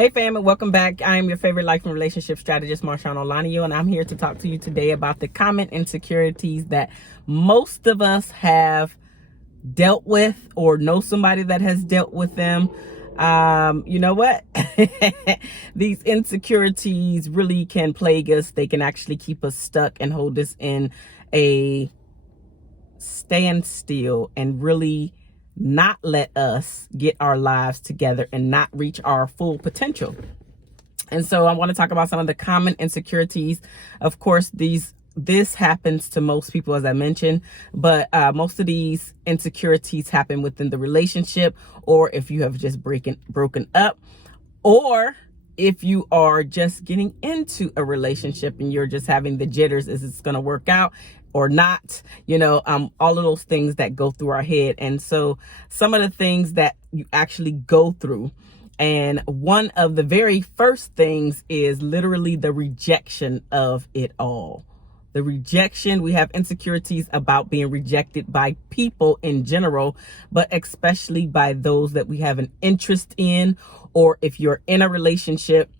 Hey fam, and welcome back. I am your favorite life and relationship strategist, MarshaunO, and I'm here to talk to you today about the common insecurities that most of us have dealt with or know somebody that has dealt with them. You know what? These insecurities really can plague us. They can actually keep us stuck and hold us in a standstill and really not let us get our lives together and not reach our full potential. And so I want to talk about some of the common insecurities. Of course, this happens to most people, as I mentioned, but most of these insecurities happen within the relationship, or if you have just broken up, or if you are just getting into a relationship and you're just having the jitters, is it's going to work out or not, all of those things that go through our head. And so some of the things that you actually go through, and one of the very first things is literally the rejection of it all. The rejection. We have insecurities about being rejected by people in general, but especially by those that we have an interest in, or if you're in a relationship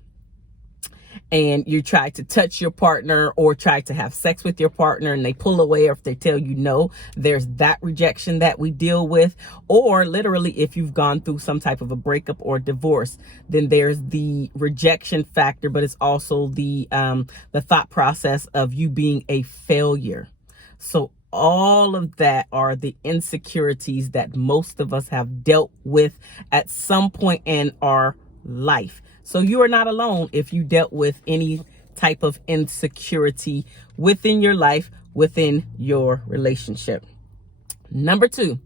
and you try to touch your partner or try to have sex with your partner and they pull away, or if they tell you no, there's that rejection that we deal with. Or literally, if you've gone through some type of a breakup or divorce, then there's the rejection factor, but it's also the thought process of you being a failure. So all of that are the insecurities that most of us have dealt with at some point in our life. So you are not alone if you dealt with any type of insecurity within your life, within your relationship. Number two,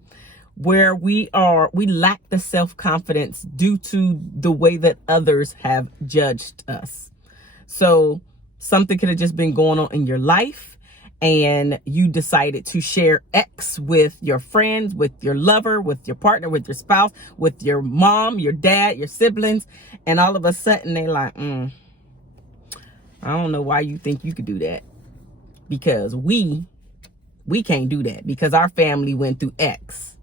where we lack the self-confidence due to the way that others have judged us. So something could have just been going on in your life, and you decided to share X with your friends, with your lover, with your partner, with your spouse, with your mom, your dad, your siblings, and all of a sudden they like, I don't know why you think you could do that, because we can't do that because our family went through X.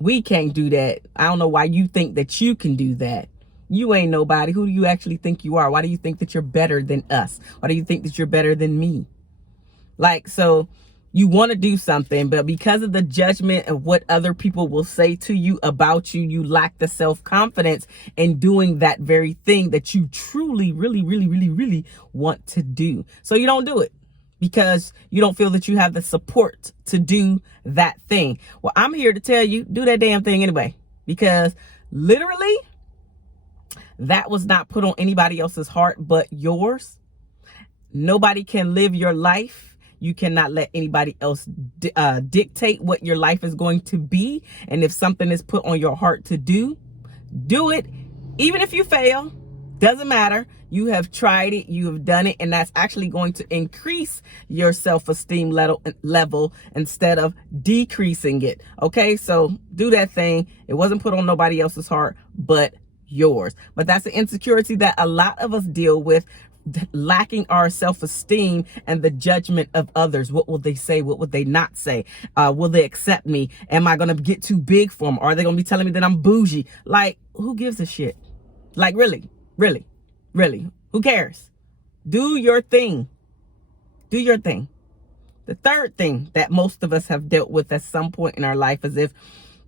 We can't do that. I don't know why you think that you can do that. You ain't nobody. Who do you actually think you are? Why do you think that you're better than us? Why do you think that you're better than me? So you want to do something, but because of the judgment of what other people will say to you about you, you lack the self-confidence in doing that very thing that you truly, really, really, really, really want to do. So you don't do it because you don't feel that you have the support to do that thing. Well, I'm here to tell you, do that damn thing anyway, because literally that was not put on anybody else's heart but yours. Nobody can live your life. You cannot let anybody else dictate what your life is going to be. And if something is put on your heart to do it. Even if you fail, doesn't matter. You have tried it, you have done it, and that's actually going to increase your self-esteem level instead of decreasing it. Okay, so do that thing. It wasn't put on nobody else's heart but yours. But that's the insecurity that a lot of us deal with, lacking our self-esteem and the judgment of others. What will they say? What would they not say? Will they accept me? Am I going to get too big for them? Are they going to be telling me that I'm bougie? Like, who gives a shit? Like, really, who cares? Do your thing. Do your thing. The third thing that most of us have dealt with at some point in our life is, if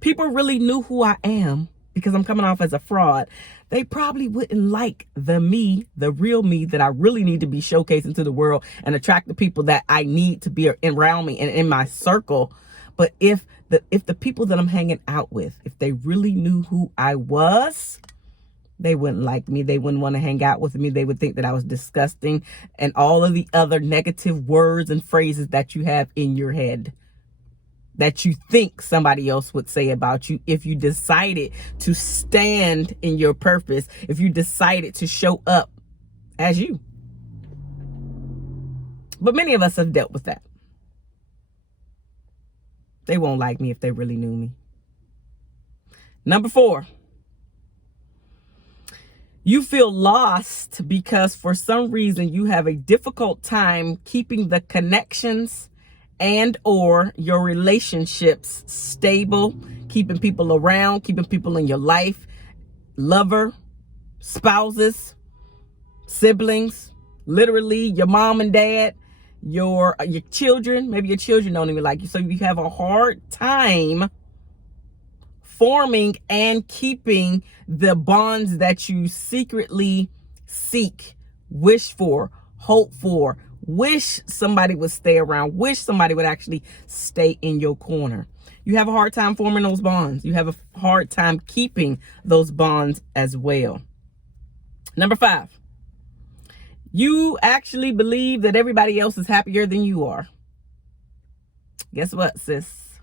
people really knew who I am, because I'm coming off as a fraud, they probably wouldn't like the real me that I really need to be showcasing to the world and attract the people that I need to be around me and in my circle. But if the people that I'm hanging out with, if they really knew who I was, they wouldn't like me. They wouldn't want to hang out with me. They would think that I was disgusting, and all of the other negative words and phrases that you have in your head that you think somebody else would say about you if you decided to stand in your purpose, if you decided to show up as you. But many of us have dealt with that. They won't like me if they really knew me. Number 4, you feel lost because for some reason you have a difficult time keeping the connections and or your relationships stable, keeping people around, keeping people in your life, lover, spouses, siblings, literally your mom and dad, your children. Maybe your children don't even like you. So you have a hard time forming and keeping the bonds that you secretly seek, wish for, hope for, wish somebody would stay around, wish somebody would actually stay in your corner. You have a hard time forming those bonds. You have a hard time keeping those bonds as well. Number 5, you actually believe that everybody else is happier than you are. Guess what, sis?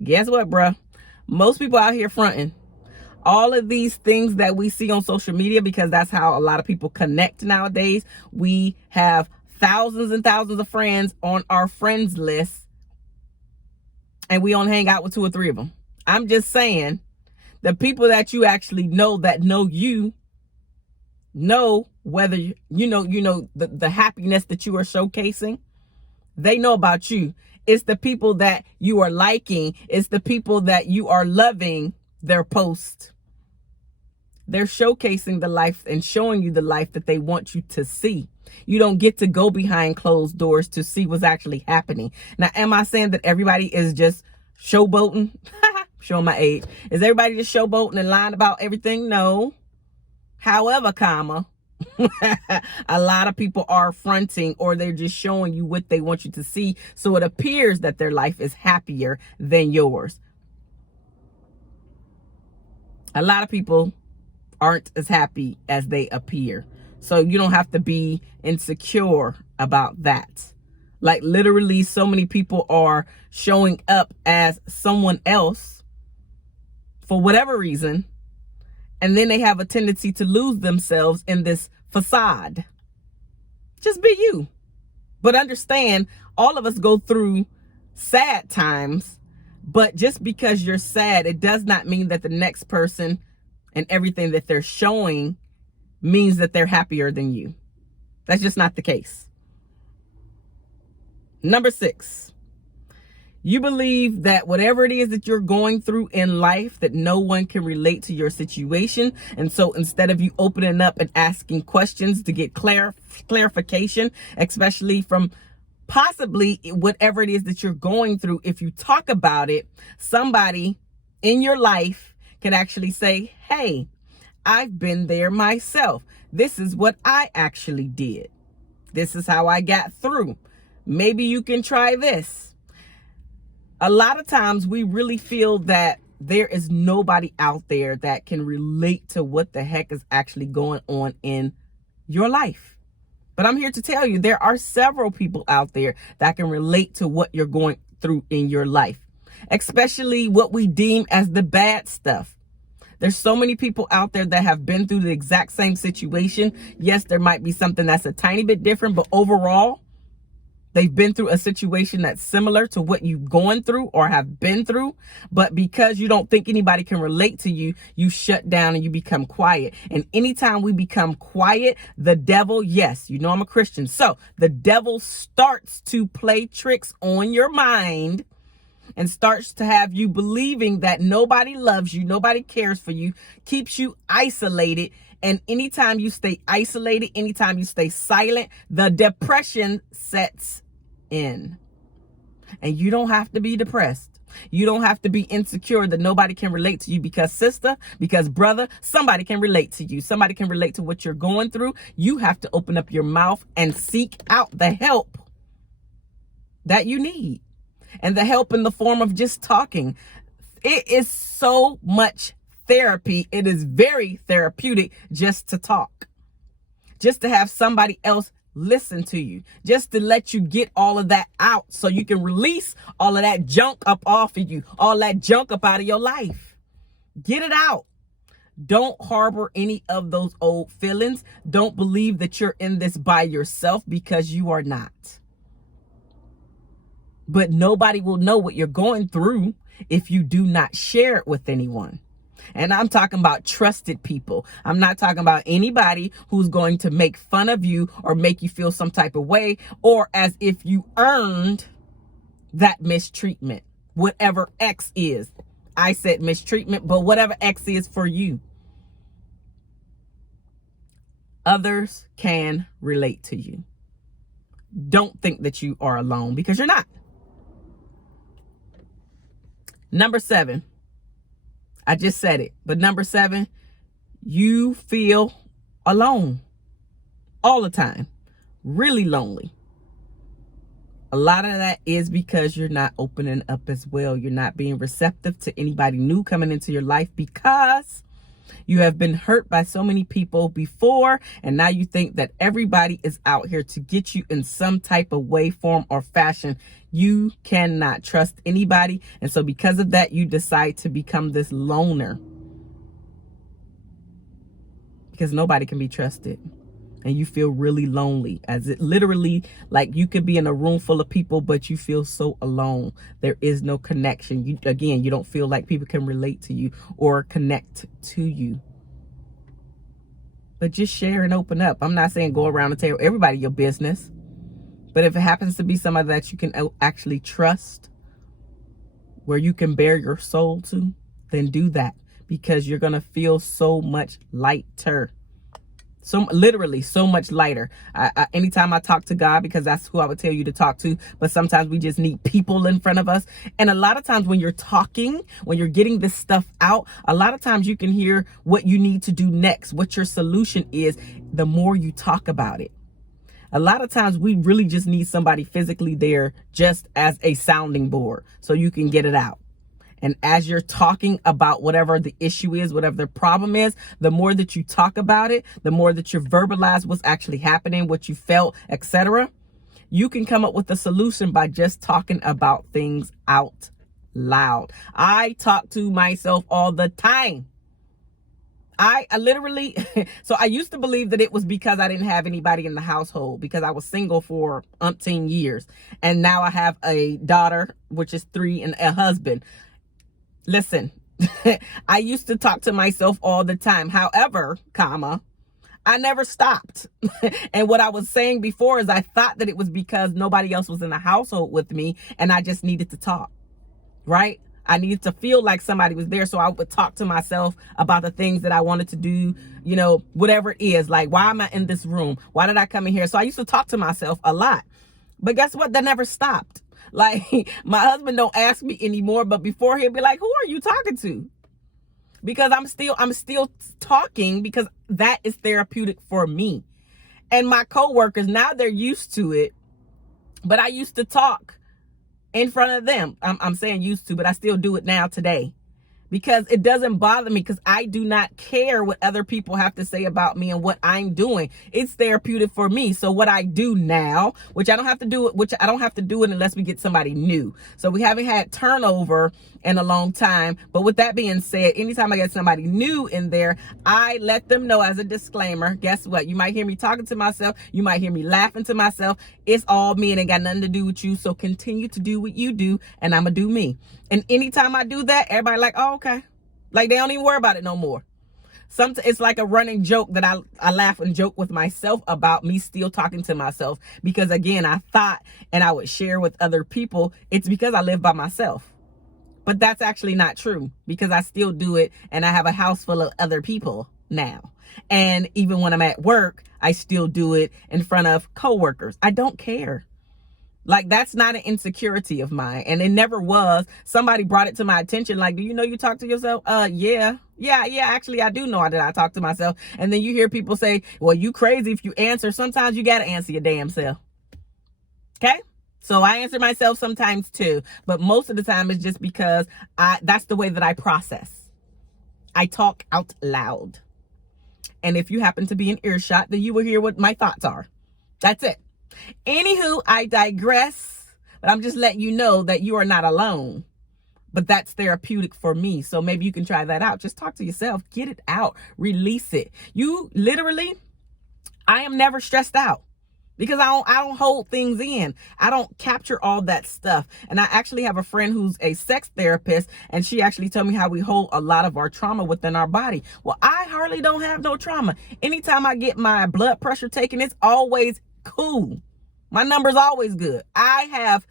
Guess what, bruh? Most people out here fronting all of these things that we see on social media, because that's how a lot of people connect nowadays. We have thousands and thousands of friends on our friends list, and we only hang out with 2 or 3 of them. I'm just saying, the people that you actually know, that know you, know whether you know the happiness that you are showcasing. They know about you. It's the people that you are liking. It's the people that you are loving their post. They're showcasing the life and showing you the life that they want you to see. You don't get to go behind closed doors to see what's actually happening. Now, am I saying that everybody is just showboating? Showing my age. Is everybody just showboating and lying about everything? No. However, a lot of people are fronting, or they're just showing you what they want you to see, so it appears that their life is happier than yours. A lot of people aren't as happy as they appear, so you don't have to be insecure about that. Like, literally, so many people are showing up as someone else for whatever reason, and then they have a tendency to lose themselves in this facade. Just be you. But understand, all of us go through sad times, but just because you're sad, it does not mean that the next person and everything that they're showing means that they're happier than you. That's just not the case. Number 6, you believe that whatever it is that you're going through in life, that no one can relate to your situation. And so instead of you opening up and asking questions to get clarification, especially from possibly whatever it is that you're going through, if you talk about it, somebody in your life can actually say, hey, I've been there myself. This is what I actually did. This is how I got through. Maybe you can try this. A lot of times we really feel that there is nobody out there that can relate to what the heck is actually going on in your life. But I'm here to tell you, there are several people out there that can relate to what you're going through in your life, especially what we deem as the bad stuff. There's so many people out there that have been through the exact same situation. Yes, there might be something that's a tiny bit different, but overall, they've been through a situation that's similar to what you've gone through or have been through. But because you don't think anybody can relate to you, you shut down and you become quiet. And anytime we become quiet, the devil, yes, you know I'm a Christian, so the devil starts to play tricks on your mind and starts to have you believing that nobody loves you, nobody cares for you, keeps you isolated. And anytime you stay isolated, anytime you stay silent, the depression sets in. And you don't have to be depressed. You don't have to be insecure that nobody can relate to you, because sister, because brother, somebody can relate to you. Somebody can relate to what you're going through. You have to open up your mouth and seek out the help that you need. And the help in the form of just talking. It is so much therapy. It is very therapeutic just to talk, just to have somebody else listen to you, just to let you get all of that out so you can release all of that junk up off of you, all that junk up out of your life. Get it out. Don't harbor any of those old feelings. Don't believe that you're in this by yourself, because you are not. But nobody will know what you're going through if you do not share it with anyone. And I'm talking about trusted people. I'm not talking about anybody who's going to make fun of you or make you feel some type of way, or as if you earned that mistreatment. Whatever X is. I said mistreatment, but whatever X is for you. others can relate to you. Don't think that you are alone, because you're not. Number 7, I just said it, but number 7, you feel alone all the time, really lonely. A lot of that is because you're not opening up as well. You're not being receptive to anybody new coming into your life, because you have been hurt by so many people before, and now you think that everybody is out here to get you in some type of way, form, or fashion. You cannot trust anybody, and so because of that, you decide to become this loner, because nobody can be trusted. And you feel really lonely, as it literally, like, you could be in a room full of people, but you feel so alone. There is no connection. You don't feel like people can relate to you or connect to you. But just share and open up. I'm not saying go around and tell everybody your business, but if it happens to be somebody that you can actually trust, where you can bare your soul to, then do that, because you're going to feel so much lighter. So literally so much lighter. Anytime I talk to God, because that's who I would tell you to talk to, but sometimes we just need people in front of us. And a lot of times when you're talking, when you're getting this stuff out, a lot of times you can hear what you need to do next, what your solution is, the more you talk about it. A lot of times we really just need somebody physically there, just as a sounding board, so you can get it out. And as you're talking about whatever the issue is, whatever the problem is, the more that you talk about it, the more that you verbalize what's actually happening, what you felt, etc., you can come up with a solution by just talking about things out loud. I talk to myself all the time. I literally, so I used to believe that it was because I didn't have anybody in the household, because I was single for umpteen years. And now I have a daughter, which is 3, and a husband. Listen, I used to talk to myself all the time. However, I never stopped. And what I was saying before is I thought that it was because nobody else was in the household with me, and I just needed to talk, right? I needed to feel like somebody was there. So I would talk to myself about the things that I wanted to do, whatever it is. Like, why am I in this room? Why did I come in here? So I used to talk to myself a lot. But guess what? That never stopped. Like, my husband don't ask me anymore, but before he'd be like, who are you talking to? Because I'm still talking, because that is therapeutic for me. And my coworkers, now they're used to it, but I used to talk in front of them. I'm saying used to, but I still do it now today, because it doesn't bother me, because I do not care what other people have to say about me and what I'm doing. It's therapeutic for me. So what I do now, which I don't have to do it unless we get somebody new. So we haven't had turnover in a long time. But with that being said, anytime I get somebody new in there, I let them know as a disclaimer, guess what? You might hear me talking to myself. You might hear me laughing to myself. It's all me, and it got nothing to do with you. So continue to do what you do, and I'm going to do me. And anytime I do that, everybody like, oh, okay. Like, they don't even worry about it no more. It's like a running joke that I laugh and joke with myself about, me still talking to myself. Because again, I thought, and I would share with other people, it's because I live by myself. But that's actually not true, because I still do it, and I have a house full of other people now. And even when I'm at work, I still do it in front of coworkers. I don't care. Like, that's not an insecurity of mine, and it never was. Somebody brought it to my attention, like, do you know you talk to yourself? Yeah, actually I do know that I talk to myself. And then you hear people say, well, you crazy if you answer. Sometimes you got to answer your damn self. Okay? So I answer myself sometimes too, but most of the time it's just because that's the way that I process. I talk out loud. And if you happen to be in earshot, then you will hear what my thoughts are. That's it. Anywho, I digress, but I'm just letting you know that you are not alone. But that's therapeutic for me. So maybe you can try that out. Just talk to yourself, get it out, release it. I am never stressed out, because I don't hold things in. I don't capture all that stuff. And I actually have a friend who's a sex therapist, and she actually told me how we hold a lot of our trauma within our body. Well, I hardly don't have no trauma. Anytime I get my blood pressure taken, it's always cool. My number's always good. I have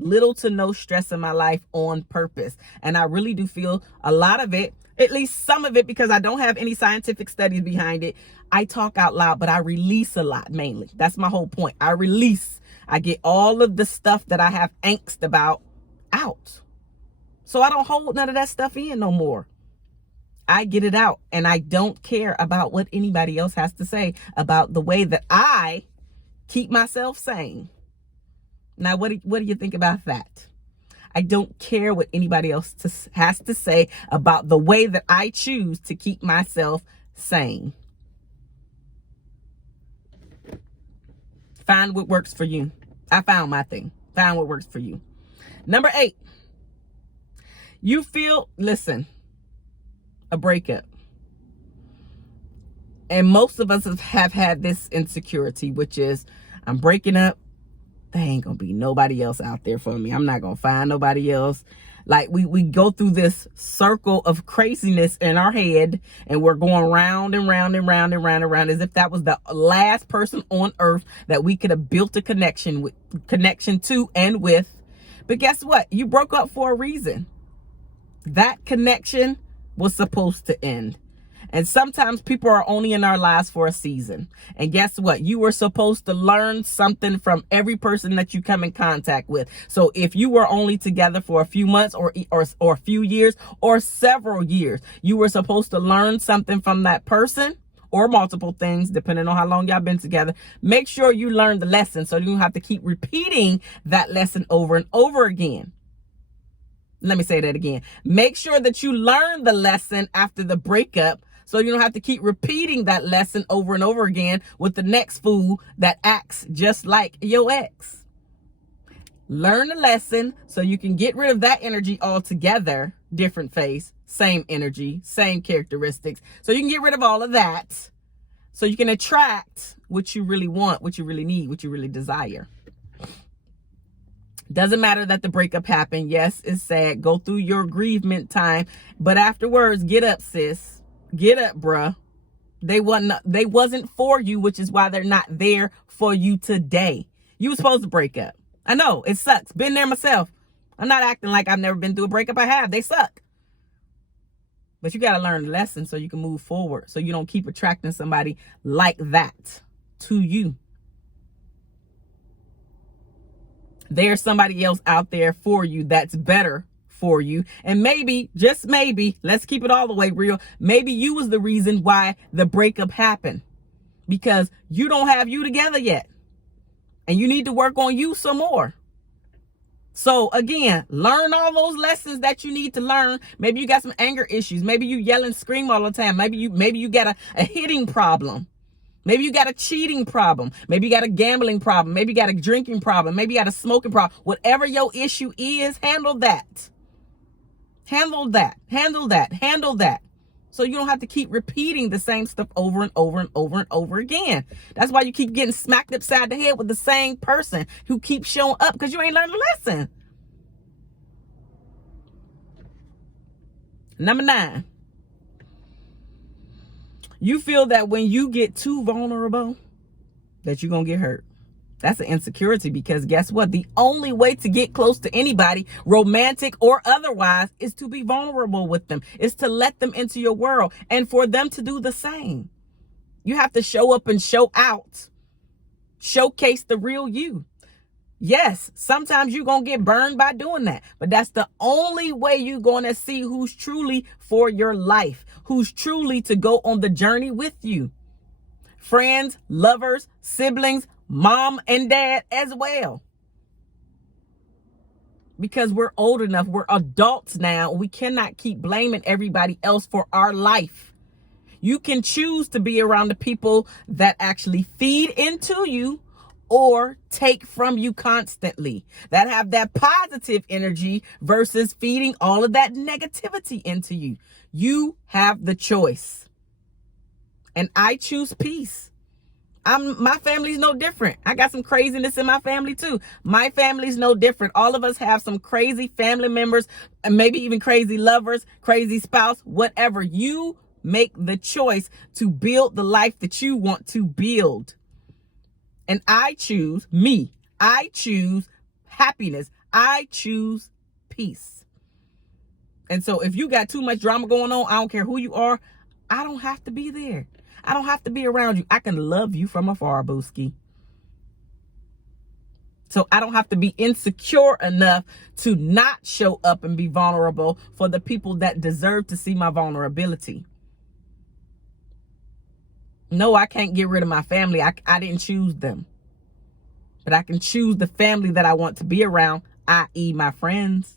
little to no stress in my life on purpose. And I really do feel a lot of it, at least some of it, because I don't have any scientific studies behind it. I talk out loud, but I release a lot mainly. That's my whole point. I release. I get all of the stuff that I have angst about out. So I don't hold none of that stuff in no more. I get it out, and I don't care about what anybody else has to say about the way that I keep myself sane. Now, what do you think about that? I don't care what anybody else has to say about the way that I choose to keep myself sane. Find what works for you. I found my thing. Find what works for you. Number 8, you feel, listen, a breakup. And most of us have had this insecurity, which is, I'm breaking up. There ain't gonna be nobody else out there for me. I'm not gonna find nobody else. Like we go through this circle of craziness in our head, and we're going round and round and round and round and round, as if that was the last person on earth that we could have built a connection to and with. But guess what? You broke up for a reason. That connection was supposed to end. And sometimes people are only in our lives for a season. And guess what? You were supposed to learn something from every person that you come in contact with. So if you were only together for a few months or a few years or several years, you were supposed to learn something from that person, or multiple things, depending on how long y'all been together. Make sure you learn the lesson so you don't have to keep repeating that lesson over and over again. Let me say that again. Make sure that you learn the lesson after the breakup, so you don't have to keep repeating that lesson over and over again with the next fool that acts just like your ex. Learn the lesson so you can get rid of that energy altogether. Different face, same energy, same characteristics. So you can get rid of all of that so you can attract what you really want, what you really need, what you really desire. Doesn't matter that the breakup happened. Yes, it's sad. Go through your grievement time. But afterwards, get up, sis. Get up, bruh. They wasn't for you, which is why they're not there for you today. You were supposed to break up. I know, it sucks. Been there myself. I'm not acting like I've never been through a breakup. I have. They suck. But you got to learn the lesson so you can move forward. So you don't keep attracting somebody like that to you. There's somebody else out there for you that's better for you. And maybe, just maybe, let's keep it all the way real. Maybe you was the reason why the breakup happened, because you don't have you together yet. And you need to work on you some more. So again, learn all those lessons that you need to learn. Maybe you got some anger issues. Maybe you yell and scream all the time. Maybe you got a hitting problem. Maybe you got a cheating problem. Maybe you got a gambling problem. Maybe you got a drinking problem. Maybe you got a smoking problem. Whatever your issue is, handle that. Handle that. Handle that. Handle that. So you don't have to keep repeating the same stuff over and over and over and over again. That's why you keep getting smacked upside the head with the same person who keeps showing up, because you ain't learned the lesson. Number 9. You feel that when you get too vulnerable, that you're going to get hurt. That's an insecurity, because guess what? The only way to get close to anybody, romantic or otherwise, is to be vulnerable with them, is to let them into your world, and for them to do the same. You have to show up and show out, showcase the real you. Yes, sometimes you're going to get burned by doing that, but that's the only way you're going to see who's truly for your life, who's truly to go on the journey with you. Friends, lovers, siblings, mom and dad as well. Because we're old enough, we're adults now. We cannot keep blaming everybody else for our life. You can choose to be around the people that actually feed into you or take from you constantly, that have that positive energy versus feeding all of that negativity into you. You have the choice. And I choose peace. My family's no different. I got some craziness in my family too. My family's no different. All of us have some crazy family members, and maybe even crazy lovers, crazy spouse, whatever. You make the choice to build the life that you want to build. And I choose me. I choose happiness. I choose peace. And so if you got too much drama going on, I don't care who you are, I don't have to be there. I don't have to be around you. I can love you from afar, booski. So I don't have to be insecure enough to not show up and be vulnerable for the people that deserve to see my vulnerability. No, I can't get rid of my family. I didn't choose them. But I can choose the family that I want to be around, i.e. my friends.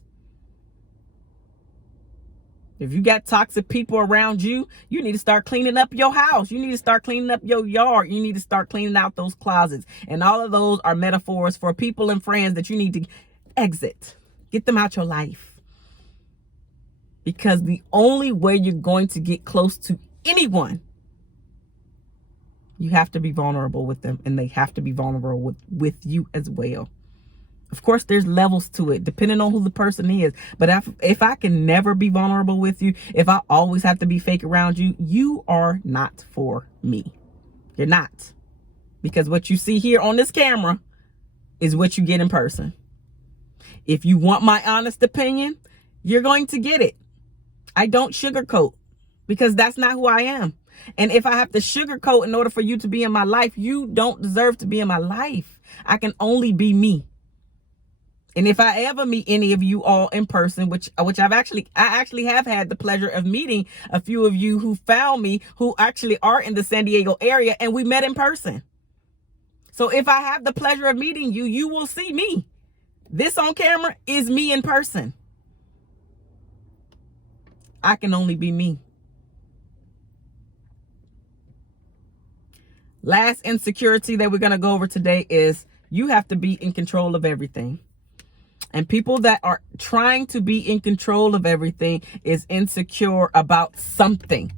If you got toxic people around you, you need to start cleaning up your house. You need to start cleaning up your yard. You need to start cleaning out those closets. And all of those are metaphors for people and friends that you need to exit. Get them out your life. Because the only way you're going to get close to anyone, you have to be vulnerable with them, and they have to be vulnerable with you as well. Of course, there's levels to it, depending on who the person is. But if I can never be vulnerable with you, if I always have to be fake around you, you are not for me. You're not. Because what you see here on this camera is what you get in person. If you want my honest opinion, you're going to get it. I don't sugarcoat, because that's not who I am. And if I have to sugarcoat in order for you to be in my life, you don't deserve to be in my life. I can only be me. And if I ever meet any of you all in person, which I actually have had the pleasure of meeting a few of you who found me, who actually are in the San Diego area, and we met in person. So if I have the pleasure of meeting you, you will see me. This on camera is me in person. I can only be me. Last insecurity that we're going to go over today is you have to be in control of everything. And people that are trying to be in control of everything is insecure about something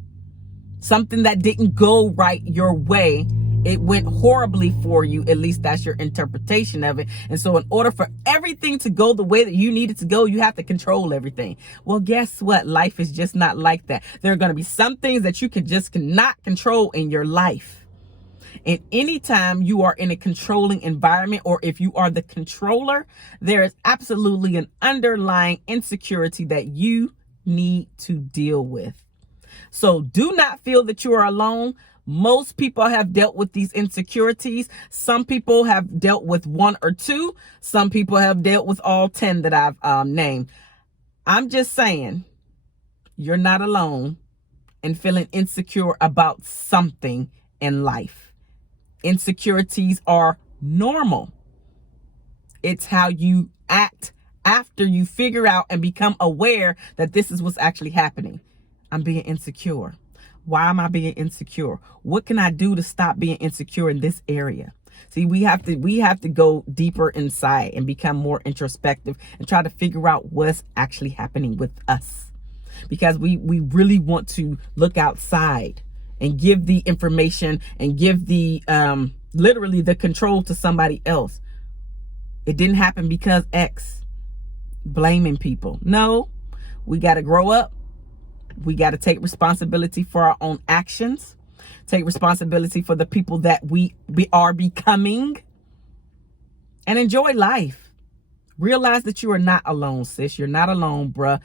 that didn't go right your way. It went horribly for you. At least that's your interpretation of it. And so in order for everything to go the way that you need it to go, you have to control everything. Well, guess what? Life is just not like that. There are going to be some things that you cannot control in your life. And anytime you are in a controlling environment, or if you are the controller, there is absolutely an underlying insecurity that you need to deal with. So do not feel that you are alone. Most people have dealt with these insecurities. Some people have dealt with one or two. Some people have dealt with all 10 that I've named. I'm just saying, you're not alone in feeling insecure about something in life. Insecurities are normal. It's how you act after you figure out and become aware that this is what's actually happening. I'm being insecure. Why am I being insecure? What can I do to stop being insecure in this area? See, we have to go deeper inside and become more introspective and try to figure out what's actually happening with us. Because we really want to look outside and give the information and give the literally the control to somebody else. It didn't happen because X. Blaming people. No, we got to grow up. We got to take responsibility for our own actions. Take responsibility for the people that we are becoming. And enjoy life. Realize that you are not alone, sis. You're not alone, bruh.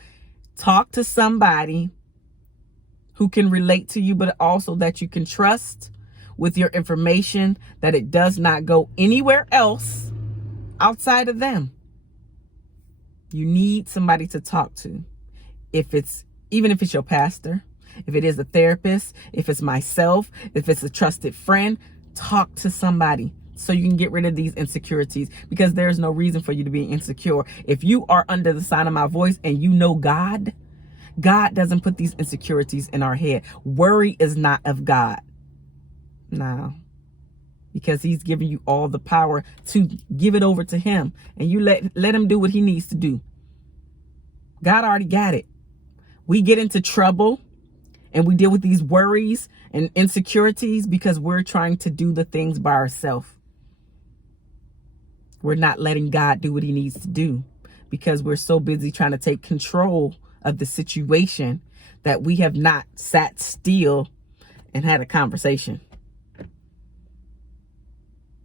Talk to somebody who can relate to you, but also that you can trust with your information, that it does not go anywhere else outside of them. You need somebody to talk to. Even if it's your pastor, if it is a therapist, if it's myself, if it's a trusted friend, talk to somebody so you can get rid of these insecurities, because there's no reason for you to be insecure. If you are under the sound of my voice and you know God doesn't put these insecurities in our head. Worry is not of God. No. Because he's giving you all the power to give it over to him. And you let him do what he needs to do. God already got it. We get into trouble and we deal with these worries and insecurities because we're trying to do the things by ourselves. We're not letting God do what he needs to do because we're so busy trying to take control of the situation that we have not sat still and had a conversation.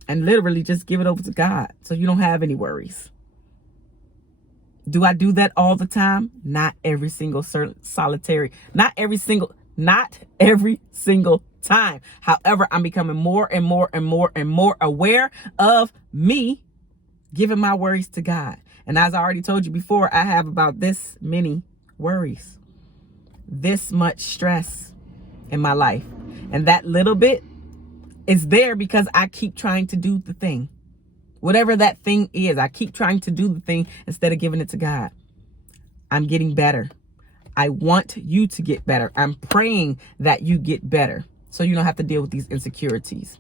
And literally just give it over to God so you don't have any worries. Do I do that all the time? Not every single not every single time. However, I'm becoming more and more and more and more aware of me giving my worries to God. And as I already told you before, I have about this many worries, this much stress in my life. And that little bit is there because I keep trying to do the thing. Whatever that thing is, I keep trying to do the thing instead of giving it to God. I'm getting better. I want you to get better. I'm praying that you get better so you don't have to deal with these insecurities.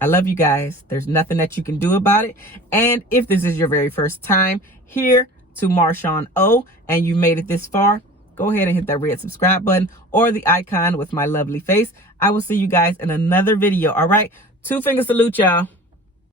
I love you guys. There's nothing that you can do about it. And if this is your very first time here to MarshaunO and you made it this far, go ahead and hit that red subscribe button or the icon with my lovely face. I will see you guys in another video. All right. 2 finger salute, y'all.